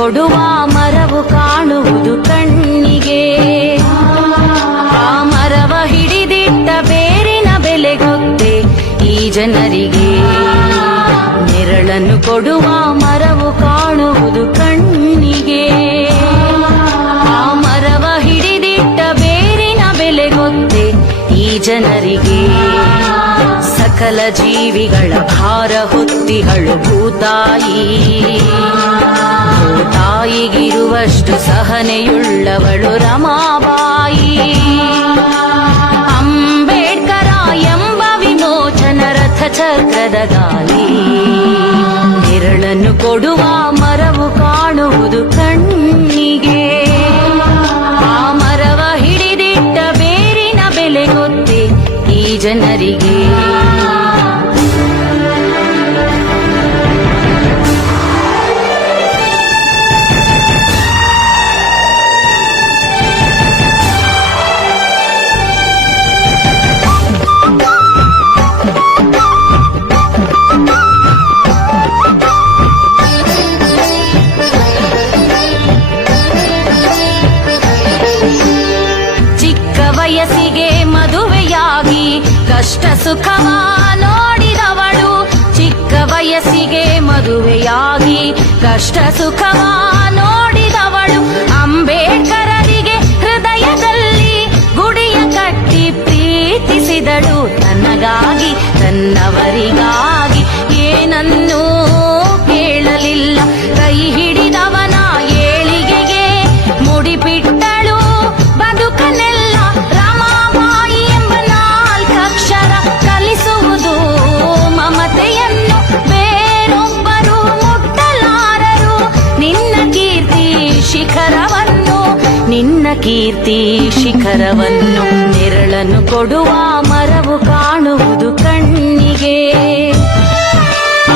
ಕೊಡುವ ಮರವು ಕಾಣುವುದು ಕಣ್ಣಿಗೆ. ಆ ಮರವ ಹಿಡಿದಿಟ್ಟ ಬೇರಿನ ಬೆಲೆ ಗೊತ್ತೇ ಈ ಜನರಿಗೆ. ನೆರಳನ್ನು ಕೊಡುವ ಮರವು ಕಾಣುವುದು ಕಣ್ಣಿಗೆ. ಆ ಮರವ ಹಿಡಿದಿಟ್ಟ ಬೇರಿನ ಬೆಲೆ ಗೊತ್ತೇ ಈ ಜನರಿಗೆ. ಸಕಲ ಜೀವಿಗಳ ಭಾರ ಹೊತ್ತಿಹಳು ಭೂತಾಯಿ. ಭೂತಾಯಿಗಿರುವಷ್ಟು ಸಹನೆಯುಳ್ಳವಳು ರಮಾಬಾಯಿ. ಅಂಬೇಡ್ಕರ ಎಂಬ ವಿಮೋಚನ ರಥ ಚಕ್ರದ ಗಾಲಿ. ನೆರಳನ್ನು ಕೊಡುವ ಮರವು ಕಾಣುವುದು ಕಣ್ಣಿಗೆ. ಆ ಮರವ ಹಿಡಿದಿಟ್ಟ ಬೇರಿನ ಬೆಲೆ ಗೊತ್ತೇ ಈ ಜನರಿಗೆ. ವಯಸ್ಸಿಗೆ ಮದುವೆಯಾಗಿ ಕಷ್ಟ ಸುಖವ ನೋಡಿದವಳು. ಚಿಕ್ಕ ವಯಸ್ಸಿಗೆ ಮದುವೆಯಾಗಿ ಕಷ್ಟ ಸುಖವ ನೋಡಿದವಳು. ಅಂಬೇಡ್ಕರರಿಗೆ ಹೃದಯದಲ್ಲಿ ಗುಡಿಯ ಕಟ್ಟಿ ಪ್ರೀತಿಸಿದಳು. ತನ್ನಗಾಗಿ ತನ್ನವರಿಗಾಗಿ ಏನನ್ನೂ ಕೇಳಲಿಲ್ಲ. ಕೈ ಹಿಡಿದವನ ಏಳಿಗೆಗೆ ಮುಡಿಪಿಟ್ಟಳು ಬದುಕನೆಲ್ಲ. ರಮಾಬಾಯಿ ಎಂಬ ನಾಲ್ಕಕ್ಷರ ಕಲಿಸುವುದು ಮಮತೆಯನ್ನು ಬೇರೊಬ್ಬರು ಮುಟ್ಟಲಾರರು. ನಿನ್ನ ಕೀರ್ತಿ ಶಿಖರವನ್ನು, ನಿನ್ನ ಕೀರ್ತಿ ಶಿಖರವನ್ನು. ನೆರಳನ್ನು ಕೊಡುವ ಮರವು ಕಾಣುವುದು ಕಣ್ಣಿಗೆ.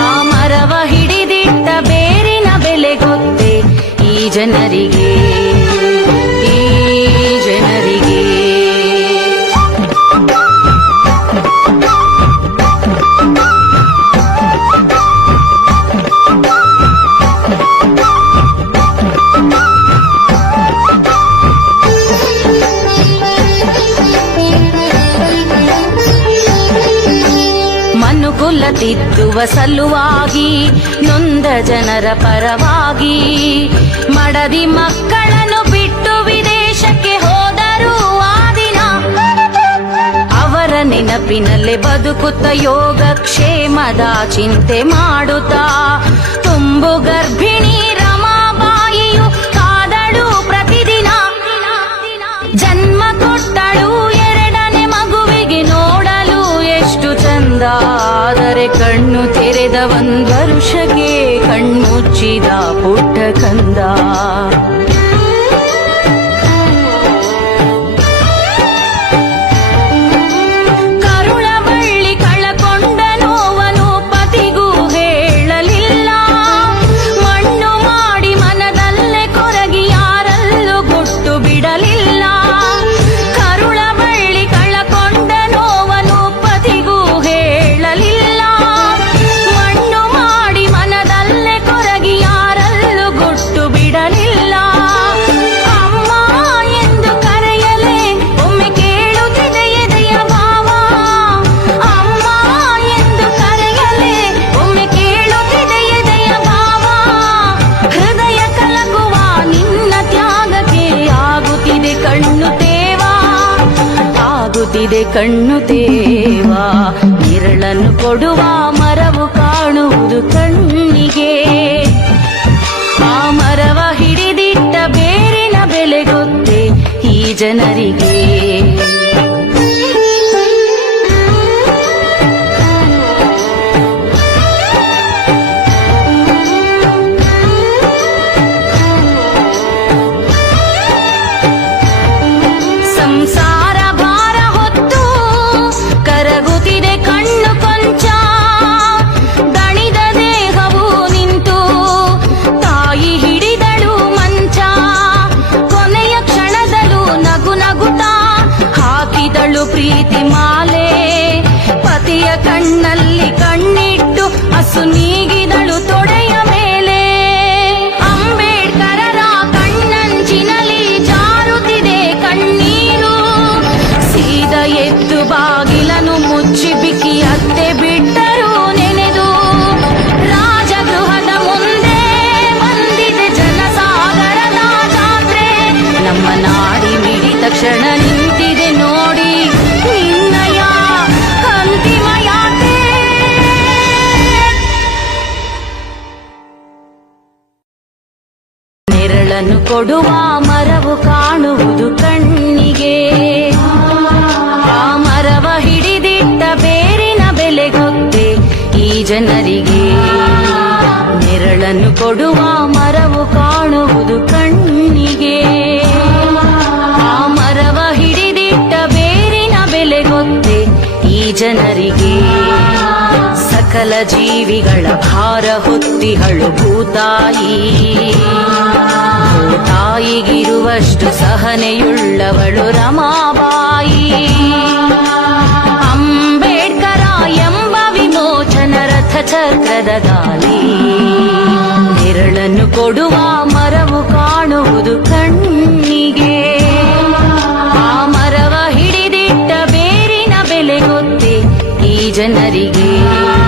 ಆ ಮರವ ಹಿಡಿದಿಟ್ಟ ಬೇರಿನ ಬೆಲೆ ಗೊತ್ತೇ ಈ ಜನರಿಗೆ. ಮನುಕುಲ ತಿದ್ದುವ ಸಲುವಾಗಿ ನೊಂದ ಜನರ ಪರವಾಗಿ ಮಡದಿ ಮಕ್ಕಳನ್ನು ಬಿಟ್ಟು ವಿದೇಶಕ್ಕೆ ಹೋದರು ಆ ದಿನ. ಅವರ ನೆನಪಿನಲ್ಲೇ ಬದುಕುತ್ತ ಯೋಗಕ್ಷೇಮದ ಚಿಂತೆ ಮಾಡುತ್ತಾ ತುಂಬು ಗರ್ಭಿಣಿ ರಮಾಬಾಯಿಯು ಕಾದಳು ಪ್ರತಿದಿನ. ಜನ್ಮ ಕೊಟ್ಟಳು ಎರಡನೇ ಮಗುವಿಗೆ ನೋಡಲು ಎಷ್ಟು ಚಂದ. ಆದರೆ ಕಣ್ಣು ತೆರೆದ ಒಂದ್ವರುಷಕ್ಕೆ ಕಣ್ಮುಚ್ಚಿದ ಪುಟ್ಟ ಕಂದ. ಕರುಳ ಬಳ್ಳಿ ಕಳಕೊಂಡ ನೋವನು ಪತಿಗೂ ಹೇಳಲಿಲ್ಲ. ಮಣ್ಣು ಮಾಡಿ ಮನದಲ್ಲೇ ಕೊರಗಿ ಯಾರಲ್ಲೂ ಗುಟ್ಟು ಬಿಡಲಿಲ್ಲ. ಕರುಳ ಬಳ್ಳಿ ಕಳಕೊಂಡ ನೋವನು ಪತಿಗೂ ಹೇಳಲಿಲ್ಲ. ಮಣ್ಣು ಮಾಡಿ ಮನದಲ್ಲೇ ಕೊರಗಿ ಯಾರಲ್ಲೂ ಗುಟ್ಟು ಬಿಡಲಿಲ್ಲ. ಅಮ್ಮ ಎಂದು ಕರೆಯಲೇ ಒಮ್ಮೆ ಕೇಳುತ್ತಿದೆ ಎದೆಯ ಭಾವ. ಅಮ್ಮ ಎಂದು ಕರೆಯಲೇ ಒಮ್ಮೆ ಕೇಳುತ್ತಿದೆ ಎದೆಯ ಭಾವ. ಹೃದಯ ಕಲಕುವ ನಿನ್ನ ತ್ಯಾಗಕ್ಕೆ ಆಗುತ್ತಿದೆ ಕಣ್ಣು ತೇವ. ಆಗುತ್ತಿದೆ ಕಣ್ಣು ತೇವ. ನೆರಳನ್ನು ಕೊಡುವ ಮರವು ಕಾಣುವುದು ಕಣ್ಣಿಗೆ. ಆ ಮರವ ಹಿಡಿದಿಟ್ಟ ಬೇರಿನ ಬೆಲೆ ಗೊತ್ತೇ ಈ ಜನರಿಗೆ. ಸಂಸಾರ ಭಾರ ಹೊತ್ತು ಕರಗುತ್ತಿದೆ ಕಣ್ಣು ಕೊಂಚ. ದಣಿದ ದೇಹವು ನಿಂತು ತಾಯಿ ಹಿಡಿದಳು ಮಂಚ. ಕೊನೆಯ ಕ್ಷಣದಲ್ಲೂ ನಗು ನಗುತ್ತಾ ಹಾಕಿದಳು ಪ್ರೀತಿ ಮಾಲೆ. ಪತಿಯ ಕಣ್ಣಲ್ಲಿ ಕಣ್ಣಿಟ್ಟು ಹಸು ನೀಗಿದಳು ತೊಡೆಯ ಮೇಲೆ. ಅಂಬೇಡ್ಕರ ನೆರಳನ್ನು ಕೊಡುವ ಮರವು ಕಾಣುವುದು ಕಣ್ಣಿಗೆ. ಆ ಮರವ ಹಿಡಿದಿಟ್ಟ ಬೇರಿನ ಬೆಲೆ ಗೊತ್ತೇ ಈ ಜನರಿಗೆ. ನೆರಳನ್ನು ಕೊಡುವ ಮರವು ಕಾಣುವುದು ಕಣ್ಣಿಗೆ. ಆ ಮರವ ಹಿಡಿದಿಟ್ಟ ಬೇರಿನ ಬೆಲೆ ಗೊತ್ತೇ ಈ ಜನರಿಗೆ. ಸಕಲ ಜೀವಿಗಳ ಭಾರ ಹೊತ್ತಿಹಳು ಭೂತಾಯಿ. ಭೂತಾಯಿಗಿರುವಷ್ಟು ಸಹನೆಯುಳ್ಳವಳು ರಮಾಬಾಯಿ. ಅಂಬೇಡ್ಕರ ಎಂಬ ವಿಮೋಚನ ರಥ ಚಕ್ರದ ಗಾಲಿ. ನೆರಳನ್ನು ಕೊಡುವ ಮರವು ಕಾಣುವುದು ಕಣ್ಣಿಗೆ. ಆ ಮರವ ಹಿಡಿದಿಟ್ಟ ಬೇರಿನ ಬೆಲೆ ಗೊತ್ತೇ ಈ ಜನರಿಗೆ.